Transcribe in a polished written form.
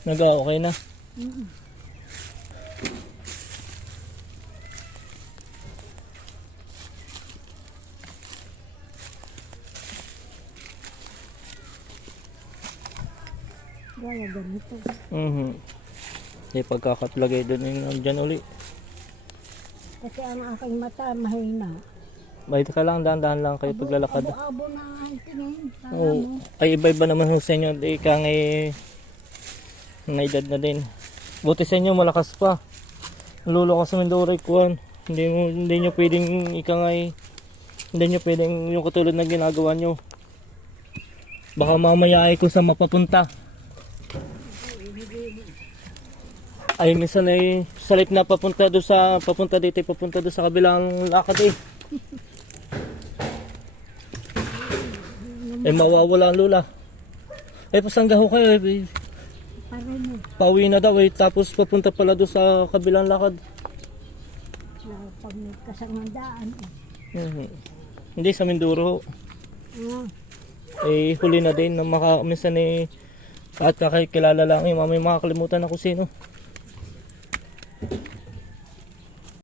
Nag-okay na. Gaya ganito. May pagkakatlagay doon yung dyan uli. Kasi ang aking mata mahina. Bahit ka lang, dahan-dahan lang kayo paglalakad. Abo-abo na ang tingin. Oo. Ay iba-iba naman ho sa inyo. Di ka ng edad na din. Buti sa inyo malakas pa. Lulo ka sa Mindoro kuwan. Hindi nyo pwedeng hindi nyo pwedeng yung katulad na ginagawa nyo. Baka mamaya ay kung sa mapapunta. Ay minsan ay salit na papunta dito sa kabilang lakad eh. Eh mawawala ang lula. Eh pasangga ho kayo eh. Pauwi na daw eh, tapos papunta pala doon sa kabilang lakad. Pag may kasangandaan. Hindi sa Mindoro. Eh huli na din na minsan eh kahit kakilala lang eh, mamay makakalimutan ako sino.